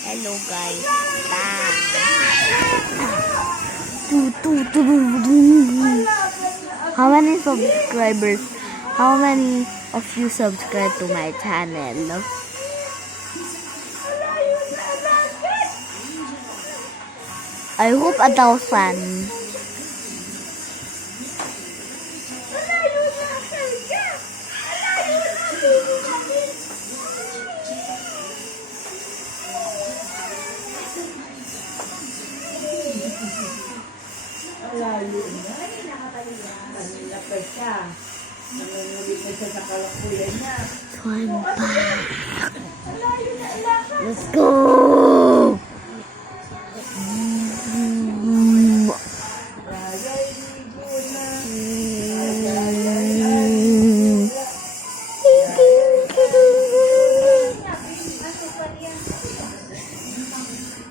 Hello guys. How many subscribers? How many of you subscribe to my channel? I hope 1,000. Layo na. Kanina pa siya. Nangungulit na siya sa kalakuyan niya. So I'm back. Let's go!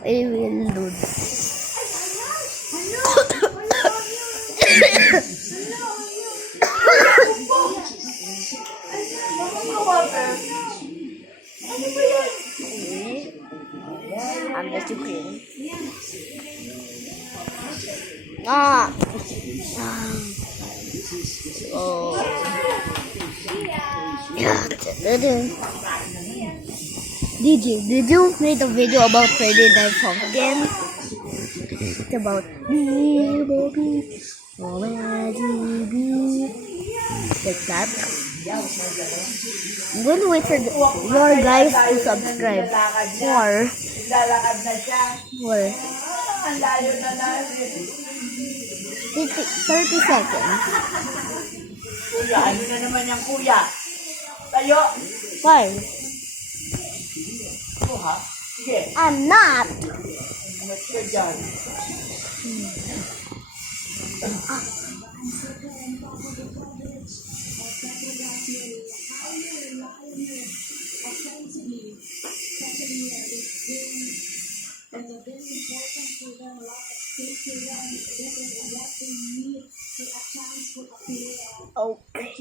I will do this. I'm just Ukraine. Oh. Did you make a video about Friday Night Pumpkin? It's about me, baby. Oh, my baby. Like that. I'm going to wait for your guys to subscribe. Lalakad na siya. More. Ang layo na natin. 30 seconds. Kuya, ano na naman yung kuya? Tayo. Why? Ito ha? Sige. I'm not. Mas ka dyan. Okay.